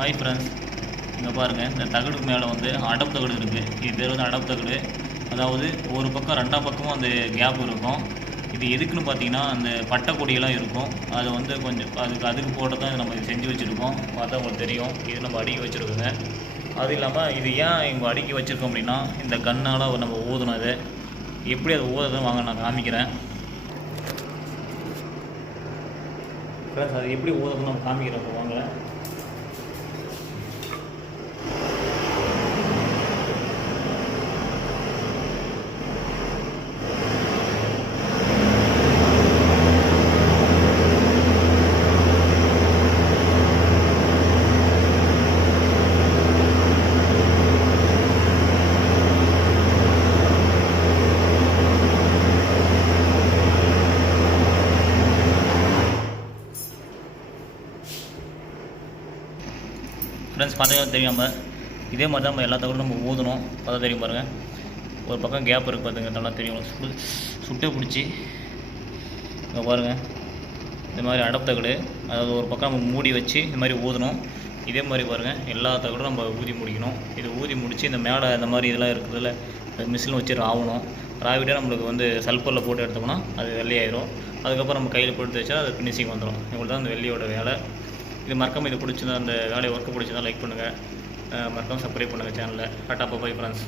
Hi friends இங்கே பாருங்கள் இந்த தகடுக்கு மேலே வந்து அடப்பு தகடு இருக்குது இது பேர் வந்து அடப்பு தகடு. அதாவது ஒரு பக்கம் ரெண்டாம் பக்கமும் அந்த கேப் இருக்கும். இது எதுக்குன்னு பார்த்தீங்கன்னா அந்த பட்டை கொடியெல்லாம் இருக்கும். அதை வந்து கொஞ்சம் அதுக்கு அதுக்கு போட்டு தான் நம்ம இது செஞ்சு வச்சுருக்கோம் பார்த்தா உங்களுக்கு தெரியும். இது நம்ம அடுக்கி வச்சுருக்கோங்க. அது இல்லாமல் இது ஏன் இங்கே அடுக்கி வச்சுருக்கோம் அப்படின்னா இந்த கண்ணால் நம்ம ஊதணும் அது. எப்படி அது ஊதுறதுன்னு வாங்க நான் காமிக்கிறேன். ஃப்ரெண்ட்ஸ் அது எப்படி ஊதணும் நம்ம காமிக்கிறோம் இப்போ வாங்க ஃப்ரெண்ட்ஸ் பார்த்தீங்கன்னா தெரியாமல் இதே மாதிரி தான் நம்ம எல்லா தகவலும் நம்ம ஊதணும். பார்த்தா தெரியும் பாருங்கள் ஒரு பக்கம் கேப் இருக்குது பார்த்துங்க நல்லா தெரியும் சு சுட்டே பிடிச்சி. இங்கே பாருங்கள் இந்த மாதிரி அடப்பதகடு. அதாவது ஒரு பக்கம் நம்ம மூடி வச்சு இந்த மாதிரி ஊதணும். இதே மாதிரி பாருங்கள் எல்லா தகவலும் நம்ம ஊதி முடிக்கணும். இது ஊதி முடித்து இந்த மேடை இந்த மாதிரி இதெல்லாம் இருக்குதுல்ல. மிஷின் வச்சு ராவணும். ராவிட்டே நம்மளுக்கு வந்து சல்ஃபரில் போட்டு எடுத்தோம்னா அது வெள்ளையாயிரும். அதுக்கப்புறம் நம்ம கையில் போட்டு வச்சா அது ஃபினிஷிங் வந்துடும் இவ்வளோ தான் அந்த வெள்ளியோட வேலை. இது மறக்காமல் இது பிடிச்சிருந்தா அந்த வேலையை ஒர்க்கு பிடிச்சிருந்தா லைக் பண்ணுங்கள் மறக்காமல் சப்ஸ்கிரைப் பண்ணுங்கள் சேனலில் டாட்டா பாய் ஃப்ரெண்ட்ஸ்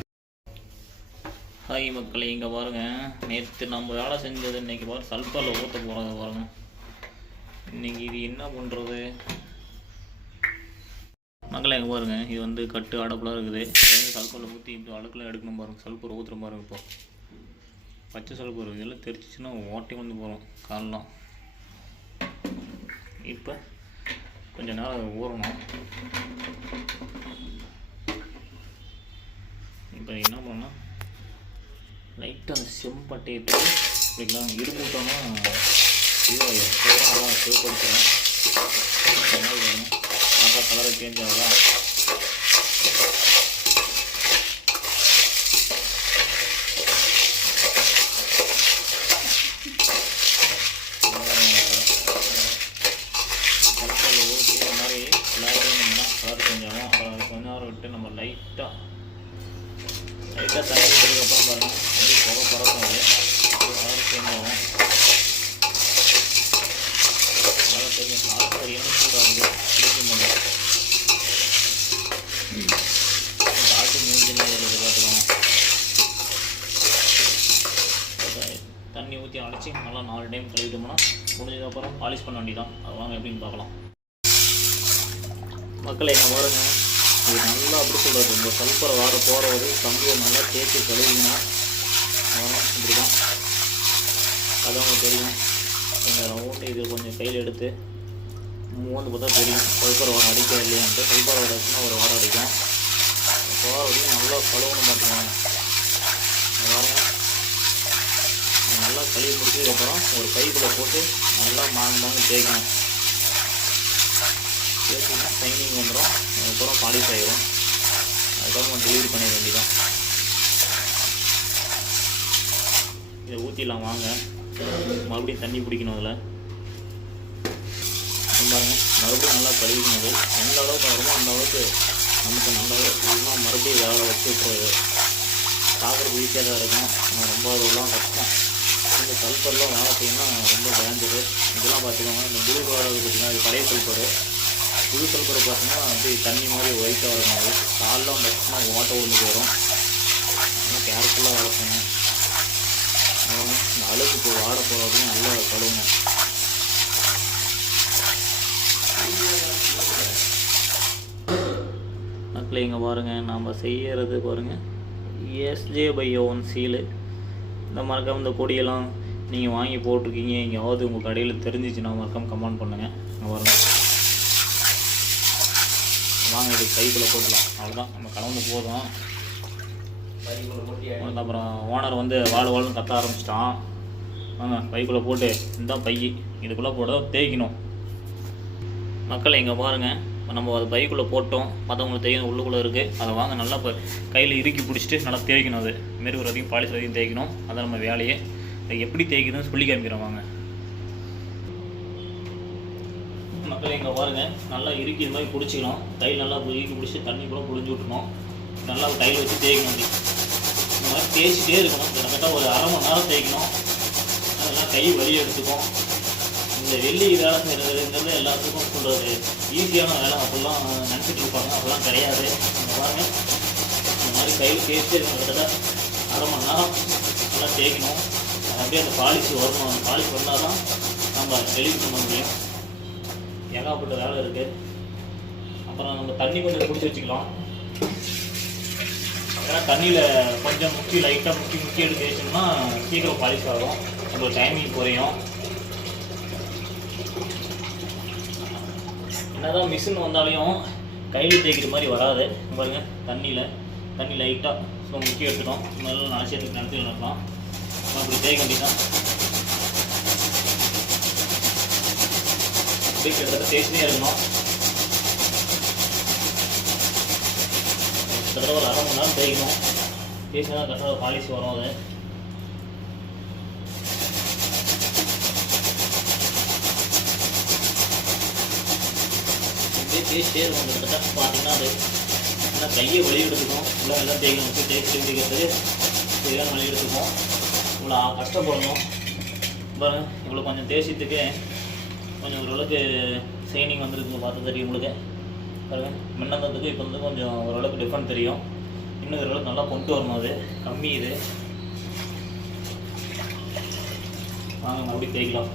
ஹாய் மக்களை இங்கே பாருங்கள் நேற்று நம்ம வேலை செஞ்சது இன்றைக்கி பாரு சல்ஃபரில் ஊற்ற போகிறத பாருங்கள் இன்றைக்கி இது என்ன பண்ணுறது மக்களை இங்கே பாருங்க. இது வந்து கட்டு அடப்புலாம் இருக்குது. வந்து சல்ஃபரில் ஊற்றி இப்போ அடுக்கில் எடுக்கணும் பாருங்கள் சல்ஃபர் ஊற்றுற பாருங்க இப்போ பச்சை சல்ஃபர் இதெல்லாம் தெரிச்சிச்சுன்னா ஓட்டி வந்து போகிறோம் காலெலாம். இப்போ கொஞ்ச நேரம் ஊறணும். இப்போ என்ன பண்ணால் லைட்டாக அந்த செம்பட்டையை இப்படிலாம் இருமுட்டோம்னா இதுவாகிடும் நல்லா சிவப்படுத்துகிறேன் கலரை சேஞ்ச் ஆகலாம் கலரில் ஊற்றி இந்த மாதிரி விளையாடுனோம்னா கலர் சேஞ்ச் ஆகும் அப்புறம் கொஞ்ச நேரம் விட்டு நம்ம லைட்டாக லைட்டாக தண்ணி விட்டதுக்கப்புறம் பாருங்கள் அப்படியே புகை பறக்கும் அது. கலர் சேஞ்ச் ஆகும் கலர் தெரியும் கலர் சரியான சூடாகுது பிடிக்கும் காட்டு மூஞ்சில் இருக்குது பார்த்துக்கோங்க தண்ணி ஊற்றி அழைச்சி நல்லா நாலு டைம் கழுவிட்டோம்னா முடிஞ்சதுக்கப்புறம் பாலிஷ் பண்ண வேண்டியதான் அது வாங்க எப்படின்னு பார்க்கலாம். மக்களை நான் வருங்க இது நல்லா அப்படி சொல்கிறது இந்த சல்ஃபரை வார போகிற வரையும் கம்பியை நல்லா தேய்ச்சி கழுவிங்கன்னா வரும் இப்படி தான் அது உங்களுக்கு தெரியும். கொஞ்சம் ரவுண்டு இது கொஞ்சம் கையில் எடுத்து மூந்து பார்த்தா தெரியும் சல்ஃபர் வாரம் அடிக்க இல்லையான்ட்டு சல்ஃபர் வாரம் அடிச்சுன்னா ஒரு வாரம் அடிக்கும். போகிற வரையும் நல்லா கழுவணும் பார்த்துக்கோங்க நல்லா கழுவி முடிச்சதுக்கப்புறம் ஒரு கைக்குள்ளே போட்டு நல்லா மாங்கு மாங்கு தேய்க்கணும். தேய்ச்சிங்கன்னா ஷைனிங் வந்துடும் அதுக்கப்புறம் பாலிஷ் ஆகிடும் அதுக்கப்புறம் டெலிவரி பண்ண வேண்டிதான் இதை ஊற்றிடலாம் வாங்க. மறுபடியும் தண்ணி பிடிக்கணும் அதில் பாருங்கள் மறுபடியும் நல்லா கழுவிக்கணும் அது. எந்த அளவுக்கு வருமோ அந்த அளவுக்கு நமக்கு நல்ல நல்லா மறுபடியும் வேலை வச்சு விட்டுறது. பார்க்குறதுக்கு ஈஸியாக தான் இருக்கும். ஆனால் ரொம்ப அதெல்லாம் கஷ்டம். இந்த சல்ஃபர்லாம் வேலை செய்யணும்னா ரொம்ப டேஞ்சரு இதெல்லாம் பார்த்துக்கோங்க. இந்த புது கலர் பார்த்தீங்கன்னா அது பழைய சல்ஃபரு புது சல்ஃபர் பார்த்தீங்கன்னா அப்படியே தண்ணி மாதிரி ஒயிட்டாக இருக்கும் காலெலாம் பட்சமாக ஓட்ட ஒன்று வரும் ஆனால் கேர்ஃபுல்லாக வளர்க்கணும் இந்த அழுக்கு இப்போ வாட போகிறதையும் நல்லா கழுவணும் மக்களை இங்கே பாருங்கள் நாம் செய்கிறது பாருங்கள் எஸ்ஜே பை ஒன் சீலு இந்த மறக்காம இந்த கொடியெல்லாம் நீங்கள் வாங்கி போட்டிருக்கீங்க. எங்கேயாவது உங்கள் கடையில் தெரிஞ்சிச்சுன்னா மறக்காம கமெண்ட் பண்ணுங்கள் இங்கே பாருங்கள் வாங்க இது கைக்குள்ளே போட்டுலாம். அவ்வளோதான் நம்ம கலந்து போதும். அப்புறம் ஓனர் வந்து வாழ வாழன்னு கத்த ஆரம்பிச்சிட்டான். வாங்க பைக்குள்ளே போட்டு இந்த பை. இதுக்குள்ளே போட தேய்க்கணும். மக்களை இங்கே பாருங்கள் இப்போ நம்ம அது பைக்குள்ளே போட்டோம். மற்றவங்களுக்கு தெரியும் உள்ளுக்குள்ளே இருக்குது அதை வாங்க நல்லா இப்போ கையில் இறுக்கி பிடிச்சிட்டு நல்லா தேய்க்கணும் அது. மெருகு வரைக்கும் பாலிசி வரைக்கும் தேய்க்கணும். அதான் நம்ம வேலையை. அதை எப்படி தேய்க்குதுன்னு சொல்லி காமிக்கிறோம் வாங்க. மக்களே இங்கே பாருங்கள் நல்லா இறுக்கி இது மாதிரி பிடிச்சிக்கணும். தையல் நல்லா இறுக்கி பிடிச்சி தண்ணி கூட புழிஞ்சு விட்டுணும் நல்லா தையல் வச்சு தேய்க்கணும் இந்த மாதிரி தேய்ச்சிட்டே இருக்கணும். கிட்டத்தட்ட ஒரு அரை மணி நேரம் தேய்க்கணும். அதெல்லாம் கை வலி எடுத்துக்கும். இந்த வெள்ளி வேலை செய்கிறதுங்கிறது எல்லாத்துக்கும் சொல்கிறது ஈஸியான வேலை. அப்படிலாம் நினச்சிட்டு இருப்பாங்க. அப்படிலாம் கிடையாது. இந்த பாருங்கள் இந்த மாதிரி கையில் தேய்ச்சிட்டே கிட்டத்தட்ட அரை மணி நேரம் நல்லா தேய்க்கணும். அப்படியே அந்த பாலிஷ் வரணும். அந்த பாலிஷ் வந்தால் தான் நம்ம டெலிவரி பண்ண முடியும். ஏகப்பட்ட வேலை இருக்குது அப்புறம் நம்ம தண்ணி கொஞ்சம் பிடிச்சி வச்சுக்கலாம். ஏன்னா தண்ணியில் கொஞ்சம் முக்கி லைட்டாக முக்கி முக்கி எடுத்து வச்சோம்னா சீக்கிரம் பாலிஷ் ஆகும். நம்மளுக்கு டைமிங் குறையும். என்னதான் மிஷின் வந்தாலையும் கையில் தேய்க்கிற மாதிரி வராது. பாருங்கள் பாருங்க தண்ணியில் தண்ணி லைட்டாக ஸோ முக்கிய எடுத்துட்டோம். நல்லா நாசி எடுத்து நிலத்தில் நடக்கலாம் அப்படி தேய்க்க வேண்டியதான் அப்படியே கிட்டத்தட்ட தேய்ச்சினே இருக்கணும் கிட்டத்தட்ட ஒரு அரை மணி நேரம் தேய்க்கணும் தேய்ச்சினா கரெக்டாக பாலிஷ் வரும் அது. இப்படியே தேய்ச்சிட்டே இருக்கும் கிட்டத்தட்ட பார்த்தீங்கன்னா அது நல்லா கையை வலி உள்ள எல்லாம் தேய்க்கணும். வச்சு தேய்ச்சி தேய்க்கிறது சரியான வெளியெடுத்துக்கும் இவ்வளோ கஷ்டப்படணும். பாருங்க இவ்வளோ கொஞ்சம் தேசியத்துக்கு கொஞ்சம் ஓரளவுக்கு சைனிங் வந்துருக்கு பார்த்து தெரியும் உங்களுக்கு. பாருங்கள் முன்னந்ததுக்கு இப்போ வந்து கொஞ்சம் ஓரளவுக்கு டிஃப்ரெண்ட் தெரியும். இன்னும் ஓரளவுக்கு நல்லா கொண்டு வரணும் அது. கம்மி இது. வாங்க மறுபடியும் தெரிக்கலாம்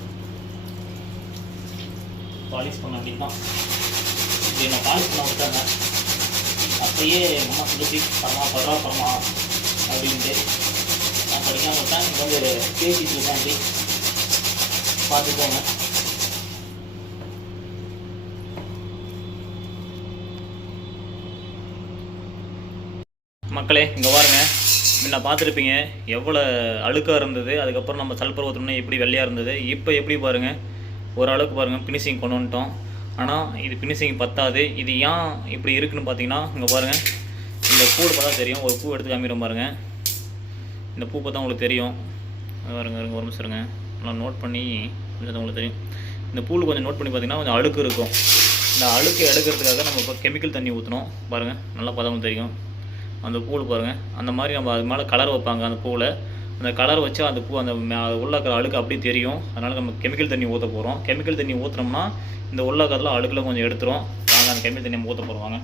பாலிஷ் பண்ண அப்படின்னா தான். இது என்ன பாலிஷ் பண்ண விட்டாங்க அப்பயே அம்மா சொல்லி பரமா பரவா பரமா அப்படின்ட்டு. நான் படிக்காமல் விட்டேன். இங்கே வந்து பேசிட்டு இருக்கேன் அப்படி. பார்த்துக்கோங்க. மக்களே இங்கே பாருங்க. முன்ன பார்த்துருப்பீங்க எவ்வளோ அழுக்காக இருந்தது அதுக்கப்புறம் நம்ம சல்பர் ஊற்றணும்னா எப்படி வெள்ளையாக இருந்தது இப்போ எப்படி பாருங்கள் ஓரளவுக்கு பாருங்கள் ஃபினிஷிங் கொண்டு வந்துட்டோம். ஆனால் இது ஃபினிஷிங் பத்தாது. இது ஏன் இப்படி இருக்குன்னு பார்த்தீங்கன்னா இங்கே பாருங்கள் இந்த பூ பார்த்தா தெரியும். ஒரு பூ எடுத்து காமிக்கிறோம் பாருங்கள் இந்த பூ பார்த்தா உங்களுக்கு தெரியும். பாருங்க இருங்க ஒரு நிமிஷம் இருங்க. நான் நோட் பண்ணி கொஞ்சம் உங்களுக்கு தெரியும். இந்த பூவில் கொஞ்சம் நோட் பண்ணி பார்த்தீங்கன்னா கொஞ்சம் அழுக்கு இருக்கும். இந்த அழுக்கு எடுக்கிறதுக்காக நம்ம இப்போ கெமிக்கல் தண்ணி ஊற்றணும் பாருங்கள் நல்லா பதம் தெரியும். அந்த பூவில் பாருங்கள் அந்த மாதிரி நம்ம அது மேலே கலர் வைப்பாங்க அந்த பூவில். அந்த கலர் வச்சு அந்த பூ அந்த மே- உள்ள இருக்கிற அழுக்கு அப்படியே தெரியும். அதனால் நம்ம கெமிக்கல் தண்ணி ஊற்ற போகிறோம் கெமிக்கல் தண்ணி ஊற்றுனோம்னா இந்த உள்ள இருக்கிறதுல அழுக்கில் கொஞ்சம் எடுத்துரும். நாங்கள் அந்த கெமிக்கல் தண்ணி ஊற்ற போகிறோம் வாங்க.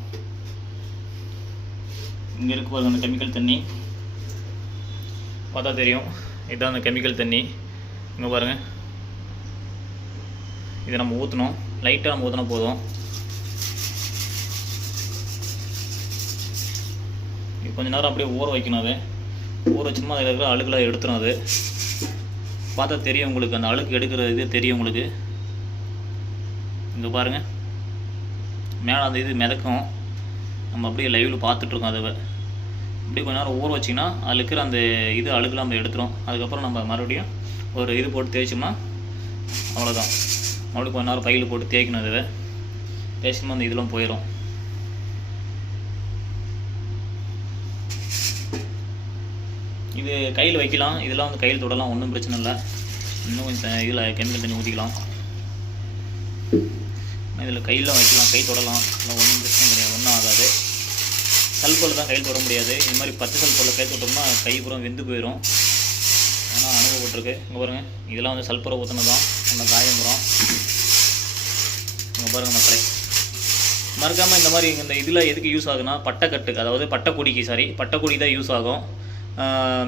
இங்கே இருக்கு பாருங்க அந்த கெமிக்கல் தண்ணி. பார்த்தா தெரியும். இதுதான் அந்த கெமிக்கல் தண்ணி. இங்கே பாருங்கள் இதை நம்ம ஊற்றணும் லைட்டாக நம்ம ஊற்றினா போதும். கொஞ்ச நேரம் அப்படியே ஊற வைக்கணும் அது. ஊற வச்சோம்னா அதில் இருக்கிற அழுக்கெல்லாம் எடுத்துடும் அது. பார்த்தா தெரியும் உங்களுக்கு. அந்த அழுக்கு எடுக்கிற இது தெரியும் உங்களுக்கு. இங்கே பாருங்கள் மேலே அந்த இது மிதக்கும். நம்ம அப்படியே லைவில் பார்த்துட்ருக்கோம் அதை. அப்படியே கொஞ்ச நேரம் ஊற வச்சிங்கன்னா அதில் இருக்கிற அந்த இது அழுக்கெல்லாம் நம்ம எடுத்துரும். அதுக்கப்புறம் நம்ம மறுபடியும் ஒரு இது போட்டு தேய்ச்சோம்னா அவ்வளோதான் மறுபடியும் கொஞ்ச நேரம் பையில் போட்டு தேய்க்கணும் இதை தேய்ச்சோம்னா அந்த இதெல்லாம் போயிடும் இது கையில் வைக்கலாம். இதெல்லாம் வந்து கையில் தொடலாம். ஒன்றும் பிரச்சனை இல்லை. இன்னும் கொஞ்சம் இதில் கெமிக்கல் தண்ணி ஊற்றிக்கலாம் இதில் கையில் வைக்கலாம். கை தொடலாம். இல்லை ஒன்றும் பிரச்சனை கிடையாது. ஒன்றும் ஆகாது. சல்போல் தான் கையில் தொட முடியாது. இது மாதிரி பச்சை சல்போலில் கை தொட்டோம்னா கை புறம் வெந்து போயிடும் ஆனால் அனுபவப்பட்டிருக்கு. இங்கே பாருங்கள் இதெல்லாம் வந்து சல்பரை ஊற்றினது தான். அந்த காயம் புறம் இங்கே பாருங்கள் மக்களே. மறக்காமல் இந்த மாதிரி இந்த இதில் எதுக்கு யூஸ் ஆகுனா பட்டைக்கட்டுக்கு அதாவது பட்டைக்குடிக்கு சாரி பட்டைக்கொடி தான் யூஸ் ஆகும்.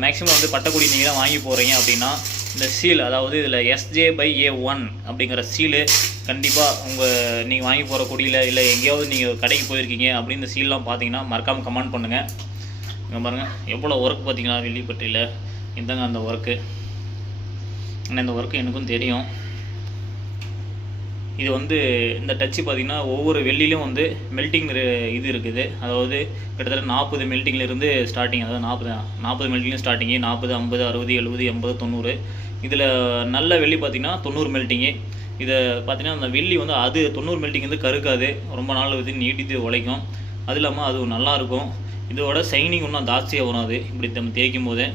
மேக்ஸிமம் வந்து பட்டக்குடி நீங்கள் தான் வாங்கி போகிறீங்க அப்படின்னா இந்த சீல் அதாவது இதில் எஸ்ஜே பை ஏ ஒன் அப்படிங்கிற சீலு கண்டிப்பாக உங்கள் நீங்கள் வாங்கி போகிற கொடியில் இல்லை எங்கேயாவது நீங்கள் கடைக்கு போயிருக்கீங்க அப்படின்னு இந்த சீல்லாம் பார்த்தீங்கன்னா மறக்காமல் கமெண்ட் பண்ணுங்கள் இங்கே பாருங்கள் எவ்வளோ ஒர்க் பார்த்தீங்களா வெள்ளிப்பட்டியில்? இந்தாங்க அந்த ஒர்க்கு ஆனால் இந்த ஒர்க்கு எனக்கும் தெரியும். இது வந்து இந்த டச்சு பார்த்தீங்கன்னா ஒவ்வொரு வெள்ளிலையும் வந்து மெல்ட்டிங் இது இருக்குது. அதாவது கிட்டத்தட்ட நாற்பது மெல்ட்டிங்லேருந்து ஸ்டார்டிங் அதாவது நாற்பது நாற்பது மெல்ட்டிங் ஸ்டார்டிங்கு நாற்பது ஐம்பது அறுபது எழுபது எண்பது தொண்ணூறு. இதில் நல்ல வெள்ளி பார்த்தீங்கன்னா தொண்ணூறு மெல்ட்டிங்கு இதை பார்த்தீங்கன்னா அந்த வெள்ளி வந்து அது தொண்ணூறு மெல்ட்டிங் வந்து கருக்காது. ரொம்ப நாள் வந்து நீட்டித்து உழைக்கும். அது இல்லாமல் அது நல்லாயிருக்கும் இதோட சைனிங் இன்னும் ஜாஸ்தியாக வரும் அது. இப்படி நம்ம தேய்க்கும் போது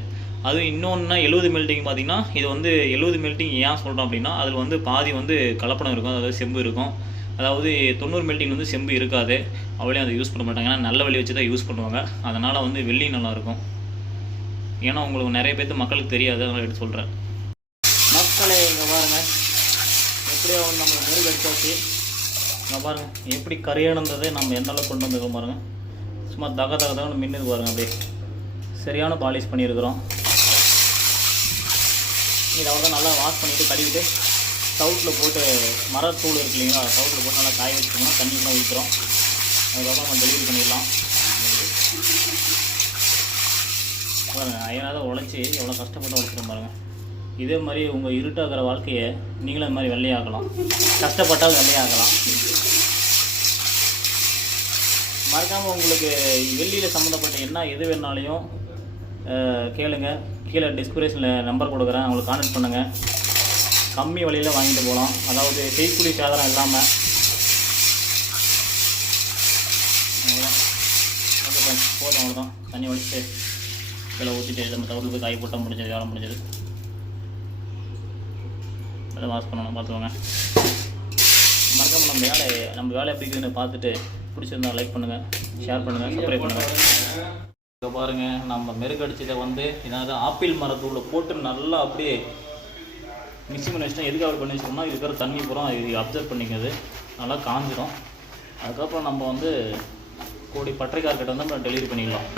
அது இன்னொன்னா எழுபது மெல்டிங் பார்த்தீங்கன்னா இது வந்து எழுபது மெல்டிங் ஏன் சொல்கிறோம் அப்படின்னா அதில் வந்து பாதி வந்து கலப்படம் இருக்கும் அதாவது செம்பு இருக்கும். அதாவது தொண்ணூறு மெல்டிங் வந்து செம்பு இருக்காது. அவளையும் அதை யூஸ் பண்ண மாட்டாங்க. ஏன்னா நல்ல வெள்ளி வச்சு தான் யூஸ் பண்ணுவாங்க. அதனால் வந்து வெள்ளி நல்லாயிருக்கும் ஏன்னா உங்களுக்கு நிறைய பேர்த்து மக்களுக்கு தெரியாது. அதனால் எடுத்து சொல்கிறேன் மக்களை இங்கே பாருங்கள் எப்படியோ நம்ம மெருகு அடிச்சாச்சு இங்கே பாருங்கள் எப்படி கரையானந்ததை நம்ம எந்த அளவுக்கு கொண்டு வந்துருக்கோம் பாருங்கள் சும்மா தக தக தகன்னு மின்னுது பாருங்கள் அப்படியே. சரியான பாலிஷ் பண்ணியிருக்கிறோம். இதை அவ்வளோ நல்லா வாஷ் பண்ணிவிட்டு கழுவிட்டு சவுட்டில் போட்டு மரத்தூள் இருக்கு இல்லைங்களா சவுட்டில் போட்டு நல்லா காய வச்சுக்கணும் தண்ணியெலாம் ஊற்றுறோம் அதுக்கப்புறம் நம்ம டெலிவரி பண்ணிடலாம். பாருங்கள் ஐயனாக உழைச்சி எவ்வளோ கஷ்டப்பட்டு உழைச்சிரும் பாருங்கள் இதே மாதிரி உங்கள் இருட்டாகிற வாழ்க்கையை நீங்களும் இந்த மாதிரி வெள்ளையாக்கலாம். கஷ்டப்பட்டால் வெள்ளையாகலாம் மறக்காமல் உங்களுக்கு வெள்ளியில் சம்மந்தப்பட்ட என்ன எது வேணாலையும் கேளுங்க. கீழே டிஸ்கிரிப்ஷனில் நம்பர் கொடுக்குறேன். அவங்களுக்கு கான்டெக்ட் பண்ணுங்கள் கம்மி விலையில் வாங்கிட்டு போகலாம் அதாவது செய்கூலி சாதனம் இல்லாமல் போதும் அவ்வளோதான் தண்ணி வடிச்சு கீழே ஊற்றிட்டு நம்ம தவிர்த்து போய் காய் போட்டால் முடிஞ்சது வேலை முடிஞ்சது. அதை வாஷ் பண்ணணும் பார்த்துக்கோங்க. மறக்காம நம்ம வேலையை நம்ம வேலை பிடிக்குதுன்னு பார்த்துட்டு பிடிச்சிருந்தா லைக் பண்ணுங்கள் ஷேர் பண்ணுங்கள் சப்ஸ்கிரைப் பண்ணுங்கள் இப்போ பாருங்கள் நம்ம மெருகடிச்சதை வந்து இதாவது ஆப்பிள் மரத்தூளை போட்டு நல்லா அப்படியே மிக்ஸி பண்ணி வச்சுட்டா எதுக்கு அப்படி பண்ணி வச்சோம்னா இருக்கிற தண்ணி பூரா இது அப்சர்வ் பண்ணிக்கிறது நல்லா காஞ்சிடும் அதுக்கப்புறம் நம்ம வந்து கோடி பற்றைக்கார்கிட்ட வந்து நம்ம டெலிவரி பண்ணிடலாம்